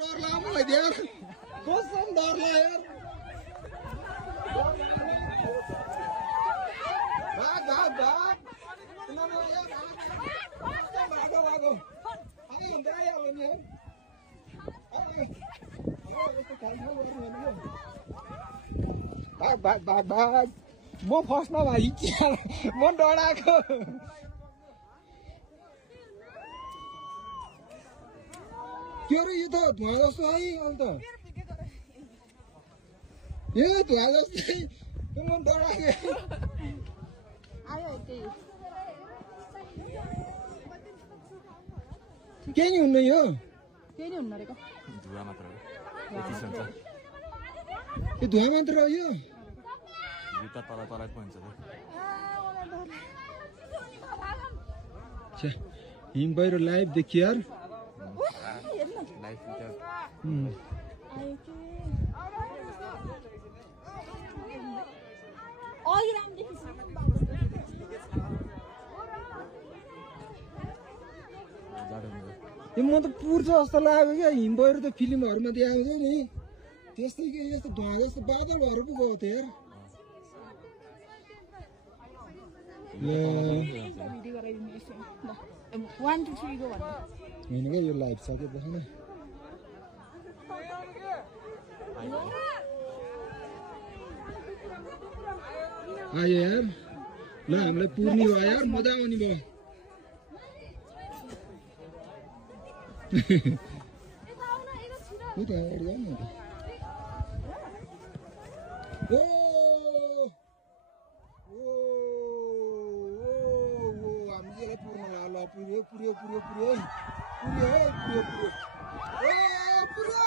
डर लाग्यो मलाई यार कसम डर लाग्यो यार भाग भाग भाग किनभने यार भागो भागो आयो हुन्छ आइहाल्यो नि यार भाग भाग भाग भाग म फर्स्टमा भाइ म डराएको के अरे यो त धुवा जस्तो है अहिले त यो धुवा जस्तै म डराएको केही नि हुन्न यो केही नि हुन्न रहेको धुवा मात्र हो यो धुवा मात्र हो यो जुत्ता तल तल पन्छ त हिम पहिरो लाइभ देखियो यार म त पुर्छ जस्तो लाग्यो क्या हिम पहिरो त फिल्महरूमा देखाउँछ नि त्यस्तै के यस्तो धुवा जस्तो बादल भएर पो गएको थियो यार होइन क्या यो लाइभ सक्यो देखाउन आयो यार ल हामीलाई पुर्नी भयो यार मजा आउने भयो हामीले पुर्न ल पुर्यो पुर्यो पुर्यो पुर्यो पुर्यो पुर्यो पुर्यो पुर्यो